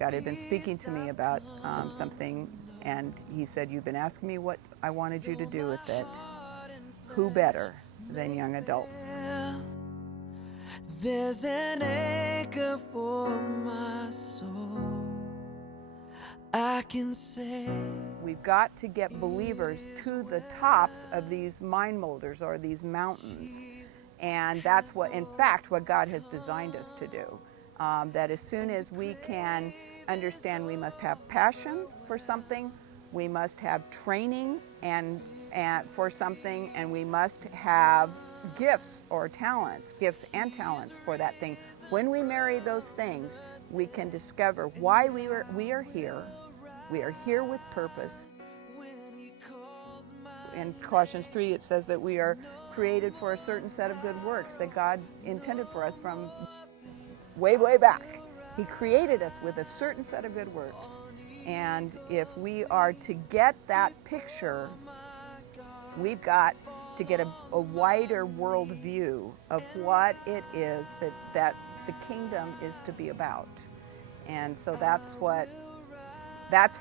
God had been speaking to me about something, and he said, "You've been asking me what I wanted you to do with it. Who better than young adults?" There's an anchor for my soul. I can say we've got to get believers to the tops of these mind molders or these mountains. And that's what, in fact, what God has designed us to do. That as soon as we can understand we must have passion for something, we must have training and for something, and we must have gifts or talents, gifts and talents for that thing. When we marry those things, we can discover why we are here. We are here with purpose. In Colossians 3, it says that we are created for a certain set of good works that God intended for us from way, way back. He created us with a certain set of good works. And if we are to get that picture, we've got to get a wider world view of what it is that the kingdom is to be about. And so that's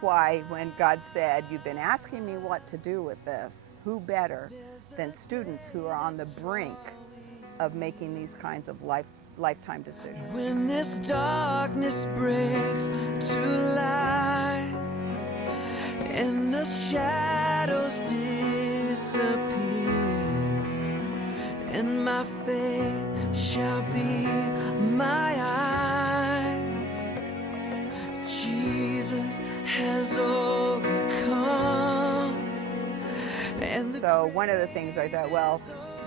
why when God said, "You've been asking me what to do with this," who better than students who are on the brink of making these kinds of lifetime decisions. When this darkness breaks to light and the shadows disappear, and my faith shall be my eyes, Jesus has overcome. And so one of the things I thought, well,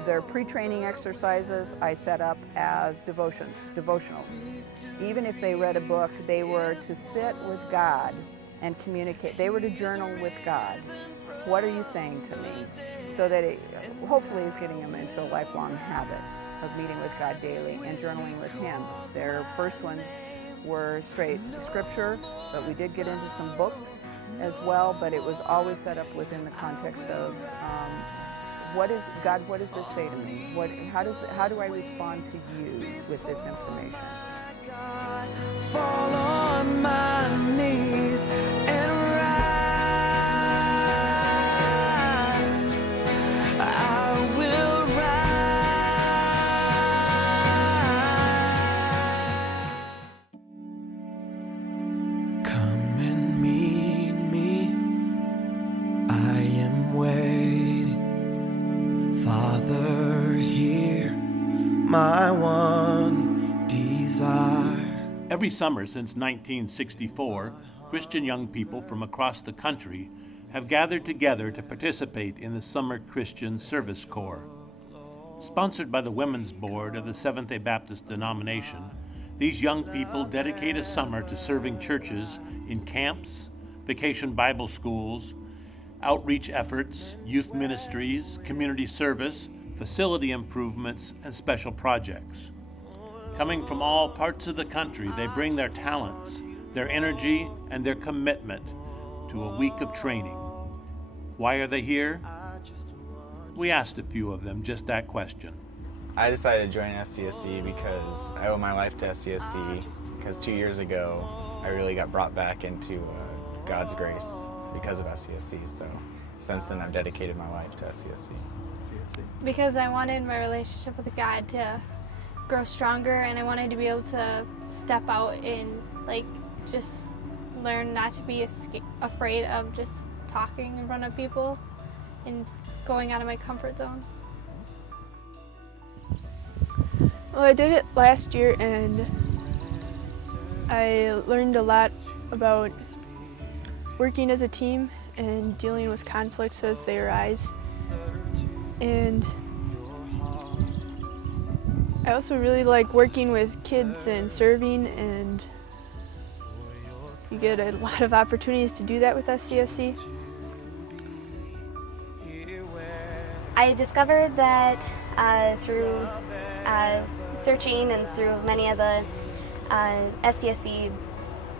their pre-training exercises I set up as devotionals. Even if they read a book, they were to sit with God and communicate. They were to journal with God. What are you saying to me? So that it hopefully is getting them into a lifelong habit of meeting with God daily and journaling with Him. Their first ones were straight scripture, but we did get into some books as well, but it was always set up within the context of what is God, what does this say to me? How do I respond to you with this information? Fall on my knees and rise. I will rise. Come and meet me. I am waiting. Father, hear my one desire. Every summer since 1964, Christian young people from across the country have gathered together to participate in the Summer Christian Service Corps. Sponsored by the Women's Board of the Seventh-day Baptist denomination, these young people dedicate a summer to serving churches in camps, vacation Bible schools, outreach efforts, youth ministries, community service, facility improvements, and special projects. Coming from all parts of the country, they bring their talents, their energy, and their commitment to a week of training. Why are they here? We asked a few of them just that question. I decided to join SCSC because I owe my life to SCSC, because 2 years ago I really got brought back into God's grace because of SCSC. So since then I've dedicated my life to SCSC. Because I wanted my relationship with God to grow stronger, and I wanted to be able to step out and just learn not to be afraid of just talking in front of people and going out of my comfort zone. Well, I did it last year and I learned a lot about working as a team and dealing with conflicts as they arise. And I also really like working with kids and serving, and you get a lot of opportunities to do that with SCSC. I discovered that through searching and through many of the SCSC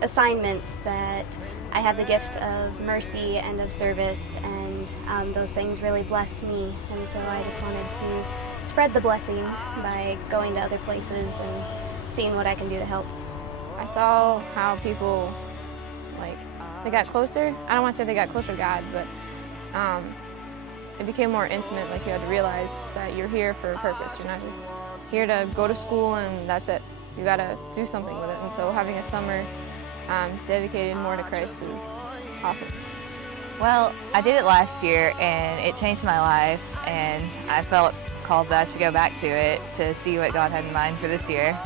assignments that I have the gift of mercy and of service, and those things really bless me, and so I just wanted to spread the blessing by going to other places and seeing what I can do to help. I saw how people, like, they got closer. I don't want to say they got closer to God, but it became more intimate. Like, you had to realize that you're here for a purpose. You're not just here to go to school and that's it. You got to do something with it. And so having a summer dedicated more to Christ is awesome. Well, I did it last year and it changed my life, and I felt called that I should go back to it to see what God had in mind for this year.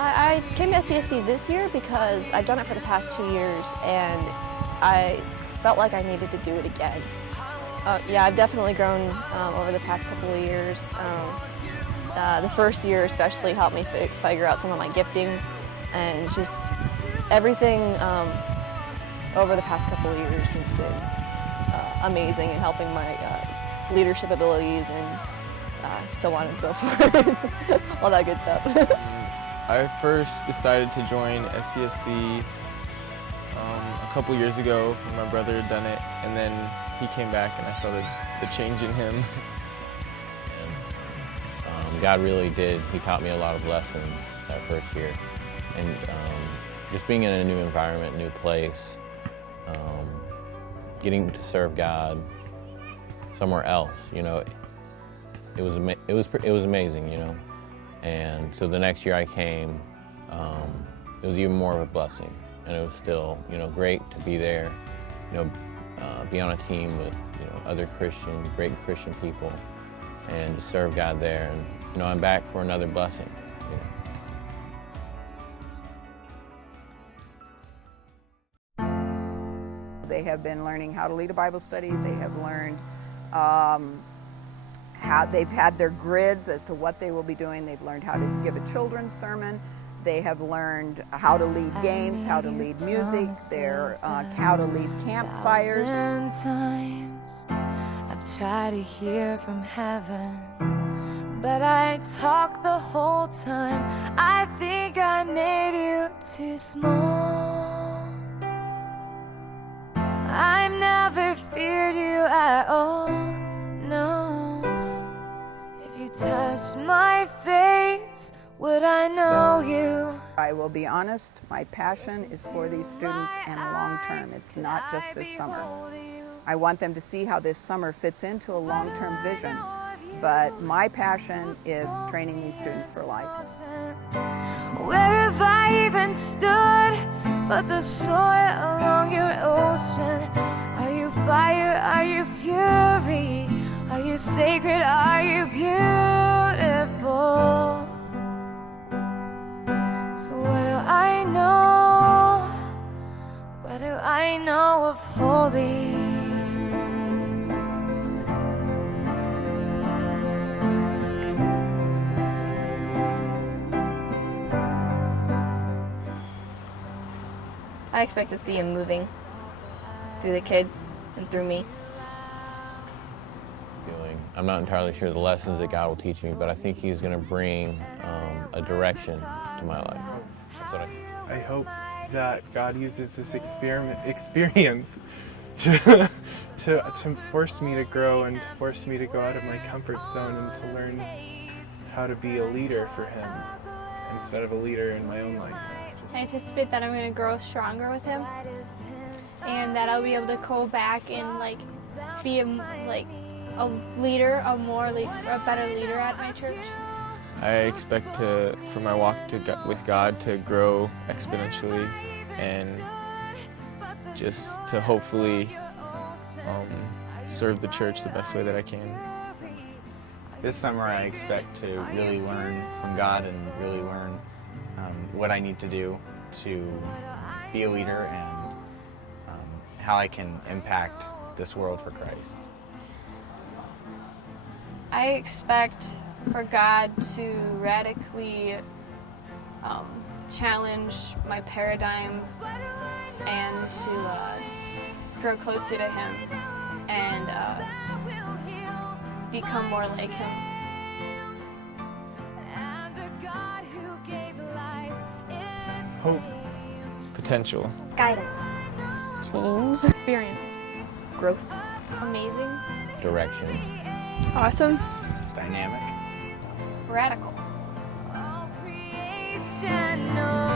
I came to SCSC this year because I've done it for the past 2 years and I felt like I needed to do it again. Yeah, I've definitely grown over the past couple of years. The first year especially helped me figure out some of my giftings, and just everything over the past couple of years has been amazing in helping my leadership abilities and so on and so forth. All that good stuff. I first decided to join SCSC a couple years ago when my brother had done it, and then he came back and I saw the change in him. God really did. He taught me a lot of lessons that first year. And just being in a new environment, new place, getting to serve God somewhere else, you know, it was amazing, you know. And so the next year I came, it was even more of a blessing. And it was still, you know, great to be there, you know, be on a team with, you know, other great Christian people, and to serve God there. And, you know, I'm back for another blessing. You know. They have been learning how to lead a Bible study. They have learned how they've had their grids as to what they will be doing. They've learned how to give a children's sermon. They have learned how to lead games, how to lead music, how to lead campfires. Times I've tried to hear from heaven, but I talk the whole time. I think I made you too small. I've never feared you at all, no. If you touched my face, would I know you? I will be honest, my passion is for these students and long term. It's not just this summer. I want them to see how this summer fits into a long-term vision, but my passion is training these students for life. Where have I even stood but the shore along your ocean? Are you fire? Are you fury? Are you sacred? Are you beautiful? So what do I know? What do I know of holy? I expect to see him moving through the kids and through me. I'm not entirely sure the lessons that God will teach me, but I think He's going to bring a direction to my life. That's what I hope that God uses this experience to force me to grow and to force me to go out of my comfort zone and to learn how to be a leader for Him instead of a leader in my own life. I anticipate that I'm going to grow stronger with him, and that I'll be able to go back and be a leader, a better leader at my church. I expect for my walk with God to grow exponentially, and just to hopefully serve the church the best way that I can. This summer I expect to really learn from God and really learn what I need to do to be a leader and how I can impact this world for Christ. I expect for God to radically challenge my paradigm and to grow closer to Him and become more like Him. Hope. Potential. Guidance. Change. Experience. Growth. Amazing. Direction. Awesome. Dynamic. Radical. Faith channel.